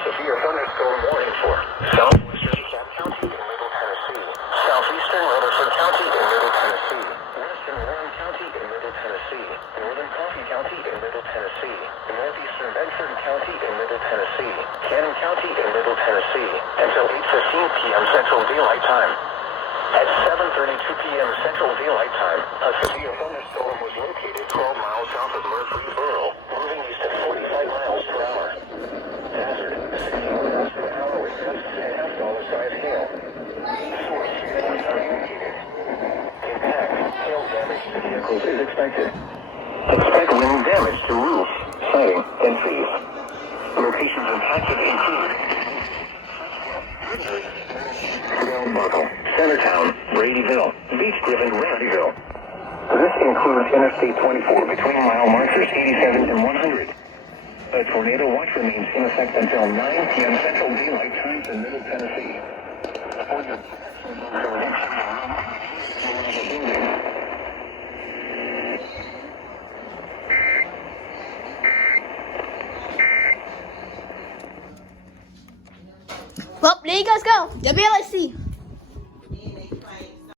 severe thunderstorm warning for southwestern DeKalb County in Middle Tennessee, southeastern Rutherford County in Middle Tennessee, western Warren County in Middle Tennessee, northern Coffee County in Middle Tennessee, northeastern Bedford County in Middle Tennessee, Cannon County in Middle Tennessee, until 8:15 p.m. Central Daylight Time. At 7:32 p.m. Central Daylight Time, a severe thunderstorm was located 12 miles south of Murfreesboro, moving east at 45 miles per hour. Hazard, 60 miles per hour with gusts and half-dollar-sized hail. Source, reports are indicated. Impact, hail damage to vehicles is expected. Expect wind damage to roofs, siding, and trees. Locations impacted include Buckle, Centertown, Bradyville, Beach Driven, Rarityville. This includes Interstate 24 between mile markers 87 and 100. A tornado watch remains in effect until 9 p.m. Central Daylight Time in Middle Tennessee. Well, there you guys go. WLAC.